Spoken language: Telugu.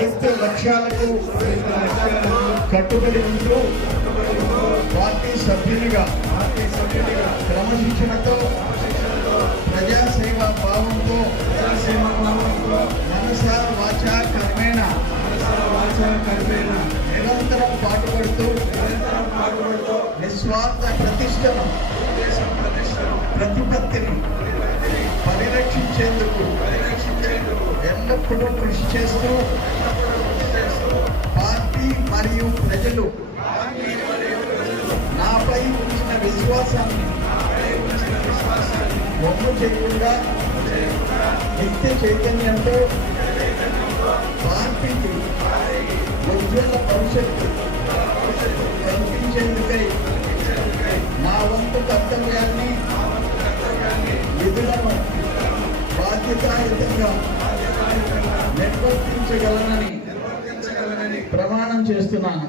పవిత్ర లక్ష్యాలకు కట్టుబడి ఉంటూ పార్టీ సభ్యునిగా క్రమశిక్షణతో ప్రజాసేవా భావంతో మనస వాచ కర్మేణ నిరంతరం పాటుపడుతూ నిస్వార్థ ప్రతిష్టను ప్రతిపత్తిని పరిరక్షించేందుకు ఎల్లప్పుడూ కృషి చేస్తూ పార్టీ మరియు ప్రజలు నాపై ఉంచిన విశ్వాసాన్ని వమ్ము చేయకుండా నిత్య చైతన్యంతో పార్టీకి ఉజ్వల భవిష్యత్తు కల్పించేందుకై నా వంతు కర్తవ్యాన్ని విధులను బాధ్యతాయుతంగా నిర్వర్తించగలనని ప్రమాణం చేస్తున్నాను.